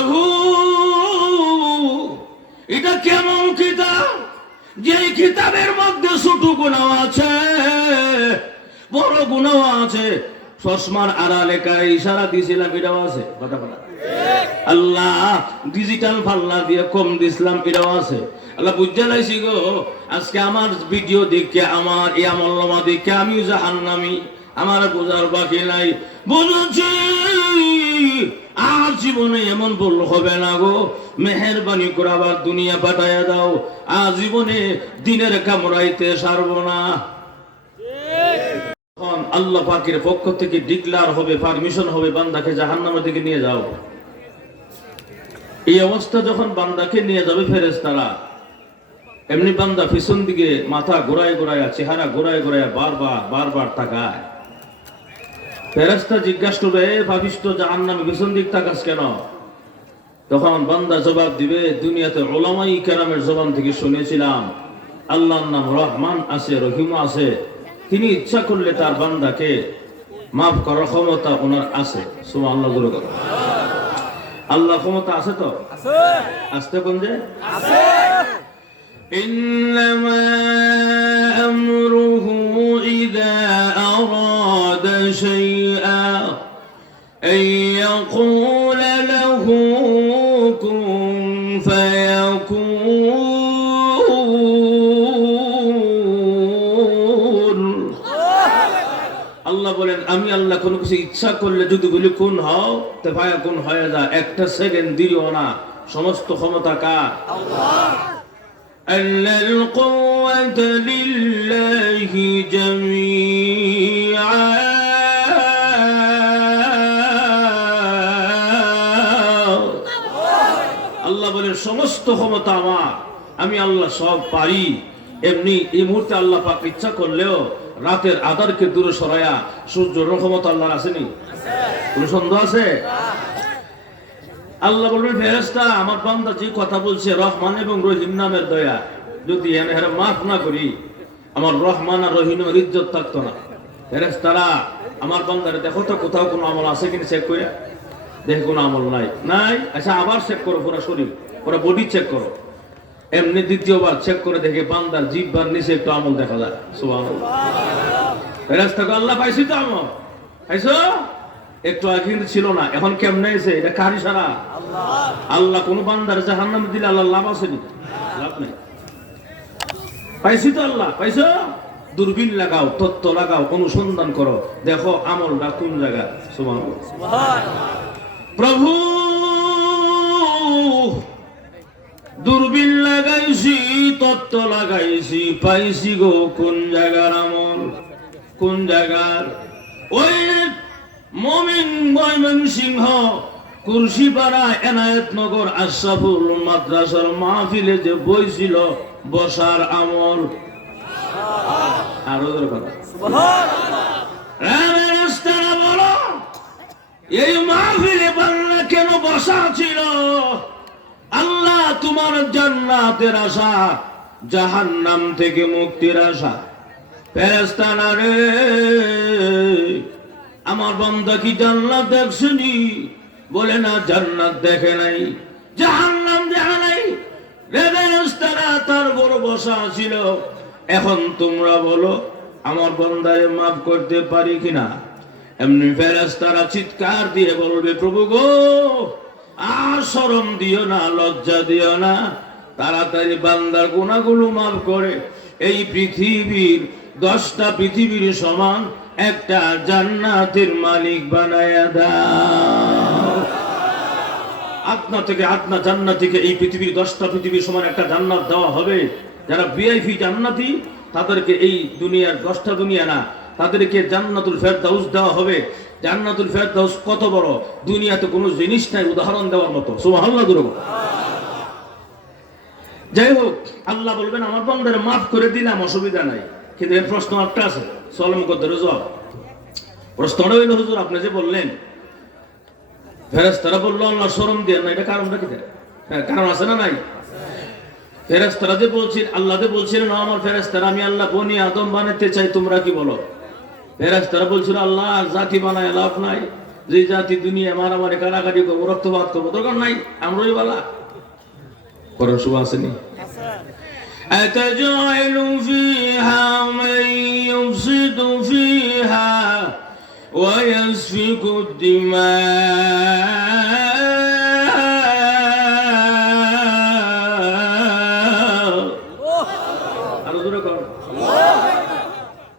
প্রভু এটা কেমন কিতাব, যে কিতাবের মধ্যে ছোট গুনাহ আছে, বড় গুনাহ আছে। চশমার আড়ালে কারে ইশারা দিছিলাম, এটাও আছে। কথা বলা আল্লাহ ডিজিটাল পাল্লা দিয়ে কম দিছিলাম, এটাও আছে। আল্লাহ বুঝতে লাইছি গো, আজকে আমার ভিডিও দেখে, আমার এই আমলনামা দেখে আমিও জাহান্নামী, আমার বোঝার বাকি নাই। বুঝছি আর জীবনে এমন ভুল হবে না গো, মেহেরবানি করে আবার দুনিয়া পাঠাইয়া দাও, আর জীবনে দিনের কামড়াইতে সারব না। আল্লাহ পাকের পক্ষ থেকে ডিক্লার হবে, পারমিশন হবে, বান্দাকে জাহান্নামের দিকে নিয়ে যাও। এই অবস্থা যখন বান্দাকে নিয়ে যাবে ফেরেশতারা, এমনি বান্দা পিছন দিকে মাথা ঘোরায় ঘোরায়, চেহারা ঘোরায় ঘোরায় বারবার তাকায়। ফেরেশতা জিজ্ঞাসা করবে, পাপিষ্ঠ জাহান্নামে পিছন দিক তাকাস কেন? তখন বান্দা জবাব দিবে, দুনিয়াতে উলামায়ে কেরামের জবান থেকে শুনেছিলাম আল্লাহর নাম রহমান আছে, রহিম আছে, তিনি ইচ্ছা করলে তার বান্দাকে মাফ করার ক্ষমতা ওনার আছে। সুবহানাল্লাহ জোরে বলো। আল্লাহ ক্ষমতা আছে তো? আছে। আসতে কোন যে? আছে। ইন্নামা আমরুহু ইযা আরাদা শাইআ আন ইয়াকুলা লাহু কুন ফায়াকুন। আল্লাহ বলেন, আমি আল্লাহ কোনো কিছু ইচ্ছা করলে যদি বলি কোন হও, তো ফায়াকুন হয়ে যায়। একটা সেকেন্ড দিও না, সমস্ত ক্ষমতা কার? আল্লাহ। আল্লাল কুওয়াতা লিল্লাহি জামিআ। আল্লাহ বলেন সমস্ত ক্ষমতা আমার, আমি আল্লাহ সব পারি। এমনি এই মুহূর্তে আল্লাহ পাক ইচ্ছা করলেও রাতের আধারকে দূরে সরাইয়া সূর্যের ক্ষমতা আল্লাহর আসেনি? কোন সন্দেহ আছে? আল্লাহ বলবেন, ফেরেশতা আমার বান্দা যে কথা বলছে রহমান এবং রহিম নামের দয়া, যদি এরা মাফ না করি, আমার রহমান আর রহিমের ইজ্জত থাকতো না। ফেরেশতারা আমার বান্দারে দেখো তো কোথাও কোনো আমল আছে কিনা চেক করে, দেখে কোনো আমল নাই। আচ্ছা আবার চেক করো, পুরো শরীর, পুরো বডি চেক করো। এমনি দ্বিতীয়বার চেক করে দেখে বান্দার জিহ্বার নিচে একটু আমল দেখা যায়। সুবহানাল্লাহ। ফেরেশতা কয়, আল্লাহ পাইছি তো আমল, পাইছো? একটু আগে কিন্তু ছিল না, এখন কেমনে এসে? এটা কার ইশারা? আল্লাহ। আল্লাহ কোন বান্দার জাহান্নামে দিলে আল্লাহ লাভ আসেনি? লাভ নেই। পাইছি তো আল্লাহ, পাইছো? দূরবীন লাগাও, তত্ত্ব লাগাও, অনুসন্ধান করো, দেখো আমলটা কোন জায়গা। সুবহানাল্লাহ। প্রভু দূরবীন লাগাইছি, তত্ত্ব লাগাইছি, পাইছি গো কোন জায়গার আমল, কোন জায়গার? ওই মুমিন ময়মনসিংহ কুরশিপাড়া এনায়েতনগর আশরাফুল মাদ্রাসার মাহফিলে যে বইছিল বসার আমল। আরো কথা সুবহানাল্লাহ। বলো এই মাহফিলে বাংলা কেন বসা ছিল? আল্লাহ তোমার জান্নাতের আশা, জাহান্নাম থেকে মুক্তির আশা। ফেরেশতারা রে, আমার বান্দা কি জান্নাত দেখছেনি? বলে না, জান্নাত দেখে নাই, জাহান্নাম দেখে নাই। রে ফেরেশতারা তার বড় বসা ছিল। এখন তোমরা বলো আমার বান্দারে মাফ করতে পারি কিনা? এমনি ফেরেশতারা চিৎকার দিয়ে বলবে, প্রভু গো আর শরম দিও না, লজ্জা দিও না, তাড়াতাড়ি বান্দার গুনাহগুলো মাফ করে এই পৃথিবীর 10টা পৃথিবীর সমান একটা জান্নাতের মালিক বানায়া দাও। আপনা থেকে আপনা জান্নাতীকে এই পৃথিবীর 10টা পৃথিবীর সমান একটা জান্নাত দেওয়া হবে। যারা ভিআইপি জান্নাতি তাদেরকে এই দুনিয়ার 10টা দুনিয়া না, তাদেরকে জান্নাতুল ফেরদাউস দেওয়া হবে। জান্নাতুল ফেরদাউস কত বড়, দুনিয়াতে কোনো জিনিস নাই উদাহরণ দেওয়ার মতো। সুবহানাল্লাহ। যাই হোক, আল্লাহ বলবেন আমার বান্দারে মাফ করে দিলাম, অসুবিধা নাই। কিন্তু এর প্রশ্ন একটা আছে, সলম কদ্দরে জবাব। প্রশ্নটা হইল, হুজুর আপনি যে বললেন, ফেরেশতারা বললো আল্লাহ শরম দিয়ে না, এটা কারণটা কি? কারণ আছে না নাই? ফেরেশতারা যে বলছেন, আল্লাহ যে বলছিলেন আমার ফেরেশতারা আমি আল্লাহ বনি আদম বানাতে চাই, তোমরা কি বলো? ফেরেশতারা বলছিল আল্লাহ জাতি বানায় লাভ নাই, যে জাতি দুনিয়া মারামারি কারাকারি করবো রক্তপাত করবো দরকার নাই আমরাই বালা করার শুভ আসেনি أتجعل فيها من يفسد فيها ويسفك الدماء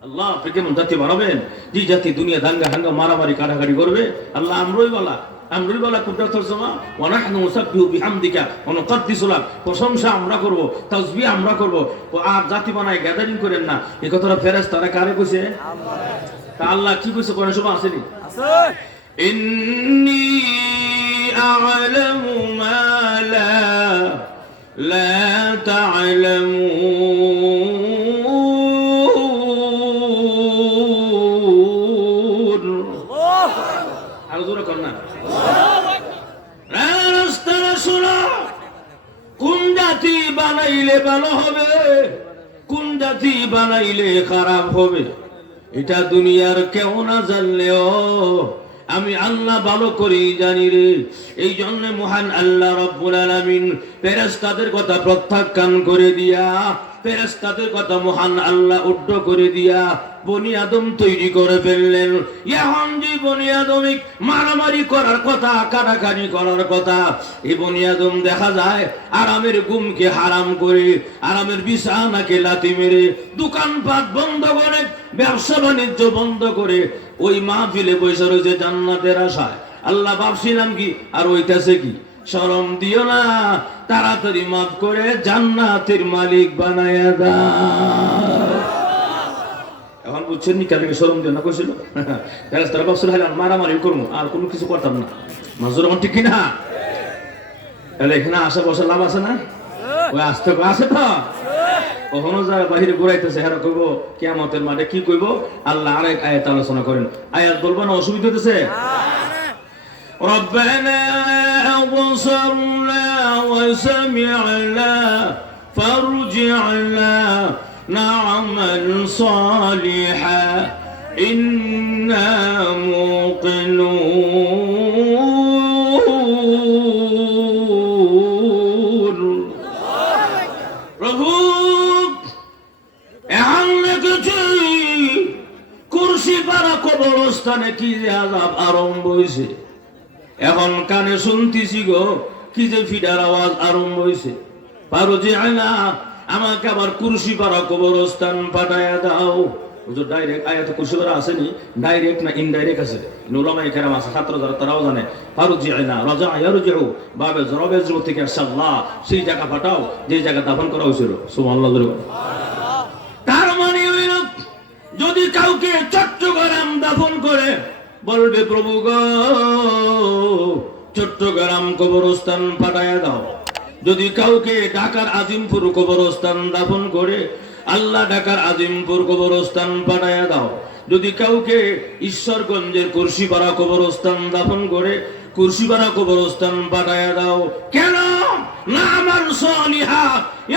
আল্লাহ আপনি কেমন জাতি বানাবেন যে জাতি দুনিয়া দাঙ্গা হাঙ্গা মারামারি কাটাকাটি করবে আল্লাহ আমরই বলা কুদরতের সমা ওয়া নাহনু মুসাব্বিহু বিহামদিকা ওয়া নুকদ্দিসু লাক প্রশংসা আমরা করব তাসবিহ আমরা করব আর জাতি বানায় গ্যাদারিং করেন না এই কথাটা ফেরেশতারা কারে কইছে তা আল্লাহ কি কইছে কোরআন শরীফে আসেনি আছে ইন্নী আ'লামু মা লা তা'লামুন আর জোরে কর না কোন জাতি বানাইলে ভালো হবে কোন জাতি বানাইলে খারাপ হবে এটা দুনিয়ার কেউ না জানলেও আমি আল্লাহ ভালো করেই জানি রে এই জন্য মহান আল্লাহ রব্বুল আলামিন ফেরেশতাদের কথা প্রত্যাখ্যান করে দিয়া ফেরেশতাদের কথা মহান আল্লাহ উদ্ধ করে দিয়া বনি আদম তৈরি করে ফেললেন এখন যে বনি আদমিক মারামারি করার কথা কাটাকাটি করার কথা এই বনি আদম দেখা যায় আরামের ঘুমকে হারাম করে আরামের বিছানাকে লাথি মেরে দোকানপাট বন্ধ করে ব্যবসা বাণিজ্য বন্ধ করে ওই মাহফিলে বসে রয়েছে জান্নাতের আশায় আল্লাহ ভাবছিলাম কি আর ওইটাছে কি শরম দিও না তাড়াতাড়ি মাফ করে জান্নাতের মালিক বানায়া দাও এখন বুঝছেন নি কালকে শরম দিও না কইছিল ফেরেশতারা ভাবছিল হালাল মারামারি করবো আর কোনো কিছু করতাম না মাজুর আমার ঠিক কিনা তাহলে এখানে আসা বসে লাভ আছে না ওই আসতে আছে তো কখনো যা বাহিরে ঘুরাইতেছে হেরা কইব কিয়ামতের মাঠে কি কইব আল্লাহ আরেক আয়াত আলোচনা করেন আয়াত বলবো না অসুবিধা হতেছে ربنا أبصرنا وسمعنا فارجعنا نعمل صالحا إنا موقنون প্রভু এখন দেখেছি কুরসি পাড়া কবরস্থানে কি আযাব আরম্ভ হয়েছে এখন কানে শুনতেছি গো কি যে ফিডার আওয়াজ আরম্ভ হয়েছে পারো যে আয়না আমাকে আবার কুরসি পাড়া কবরস্থান পাঠায়া দাও হুজুর ডাইরেক্ট আয়াত কুরসি পাড়া আসেনি ডাইরেক্ট না ইনডাইরেক্ট আছে উলামায়ে কেরাম আছে ছাত্র যারা তারাও জানে পারো যে আয়না রাজা ইয়ারজিউ বাবে জরবে জরব থেকে আল্লাহ সেই জায়গা পাঠাও যে জায়গা দাফন করা হয়েছিল সুবহানাল্লাহ সুবহানাল্লাহ তার মানে হইল যদি কাউকে চট্টগ্রাম দাফন করে বলবে প্রভু গো চট্টগ্রাম কবরস্থান পাঠায়া দাও যদি কাউকে ঢাকার আজিমপুর কবরস্থান দাফন করে আল্লাহ ঢাকার আজিমপুর কবরস্থান পাঠায়া দাও যদি কাউকে ঈশ্বরগঞ্জের কুরসিপাড়া কবরস্থান দাফন করে কুরসিপাড়া কবরস্থান পাঠায়া দাও কেন না আমার সলিহা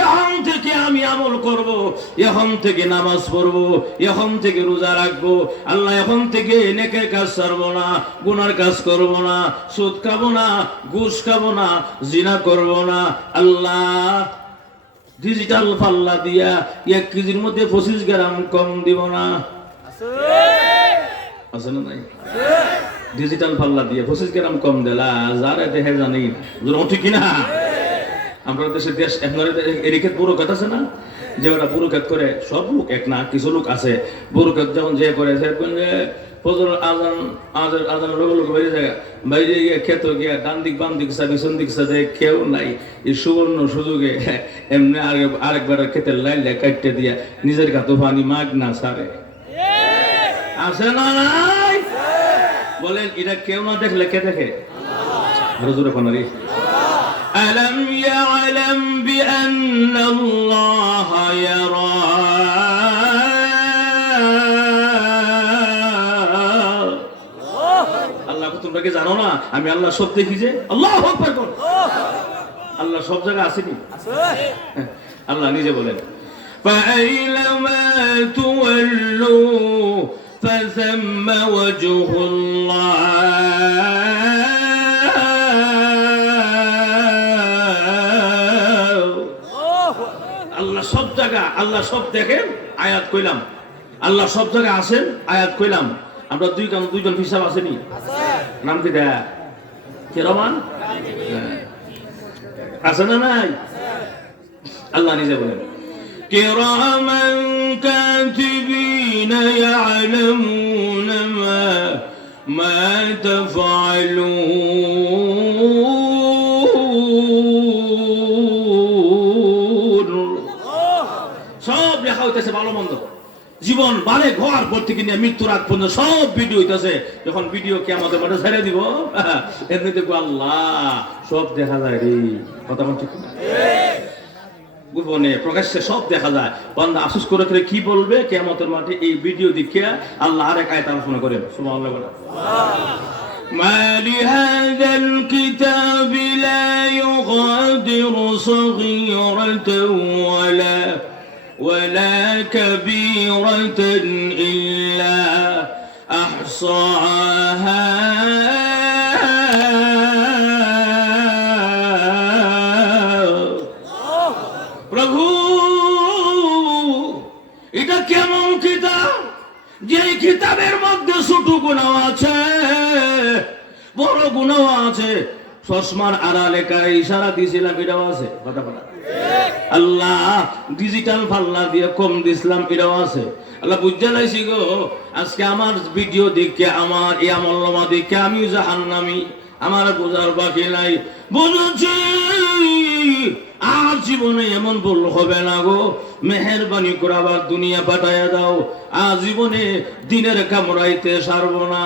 এখন থেকে আমি আমল করব এখন থেকে নামাজ পড়ব এখন থেকে রোজা রাখবো আল্লাহ এখন থেকে নেকের কাজ ছাড়ব না গুনার কাজ করব না সুদ খাবো না ঘুষ খাবো না জিনা করব না আল্লাহ ডিজিটাল পাল্লা দিয়া 1 কেজির মধ্যে 25 গ্রাম কম দিব না আছে না নাই ডিজিটাল পাল্লা দিয়ে 25 গ্রাম কম দিলা যারা দেখে জানি ঠিক কিনা আমরা দেশের দেশ এদিকে বুড়ো কাত আছে না যে ওরা বুড়ো কাত করে সব লোক এক না কিছু লোক আছে বুড়ো কাত যখন যে করে ফজর আজান আজান লোক বাইরে যায় বাইরে গিয়ে খেতে গিয়ে ডান দিক বাম দিক সাবি সন দিক সাথে কেউ নাই এই সুবর্ণ সুযোগে এমনি আরেকবার খেতে লাইলে কাটতে দিয়া নিজের কাতো পানি মাগ না সারে আছে না নাই বলেন এটা কেউ না দেখলে কে দেখে আরো জোরে কোনারি ألم يعلم بأن الله يرى আল্লাহ তোমরা কি জানো না আমি আল্লাহ সব দেখি যে আল্লাহু আকবার বল আল্লাহ সব জায়গায় আসেনি আল্লাহ নিজে বলেন فأينما تولوا فثم وجه الله আল্লাহ সব জায়গা, আল্লাহ সব দেখেন। আয়াত কইলাম আল্লাহ সব জায়গায় আছেন, আয়াত কইলাম। আমরা দুইজন হিসাব আসেনি, নাম কি দেয়া কে রহমান আছে না নাই? আল্লাহ নিজে বলেন কিরামান কাতিবিনা ইয়ালামুনা মা তাফআলুন। সব লেখা হইতেছে ভালো মন্দ, জীবন বারে ঘর পর থেকে নিয়ে মৃত্যুর আগ পর্যন্ত সব ভিডিও হইতেছে। যখন ভিডিও কিয়ামতের মাঠে ছেড়ে দিব, এমনি দেখবো আল্লাহ সব দেখা যায় রে। কথা বলছি গোপনে প্রকাশ্যে সব দেখা যায়। বান্দা আফসোস করে করে কি বলবে কিয়ামতের মাঠে এই ভিডিও দেখিয়া? আল্লাহ আরেক আয়াত আলোচনা করেন, সুবহানাল্লাহ বলেন মা লিহাযাল কিতাবি লা ইউগাদিরু সগীরাতান ولا كبيرة إلا أحصاها প্রভু এটা কেমন কিতাব যে কিতাবের মধ্যে ছোট গুনাহ আছে, বড় গুনাহ আছে। চশমার আড়ালে কারে ইশারা দিয়েছিলাম, এটাও আছে। কথা বলা আল্লাহ ডিজিটাল পাল্লা দিয়ে কম দিছিলাম, এটাও আছে। আল্লাহ বুঝা লাইছি গো, আজকে আমার ভিডিও দেখে, আমার এই আমলনামা দেখে আমি জাহান্নামী, আমার বোঝার বাকি নাই। বুঝেছি আর জীবনে এমন ভুল হবে না গো, মেহেরবানি করে আবার দুনিয়া পাঠাইয়া দাও। আর জীবনে দিনের কামড়াইতে সারব না।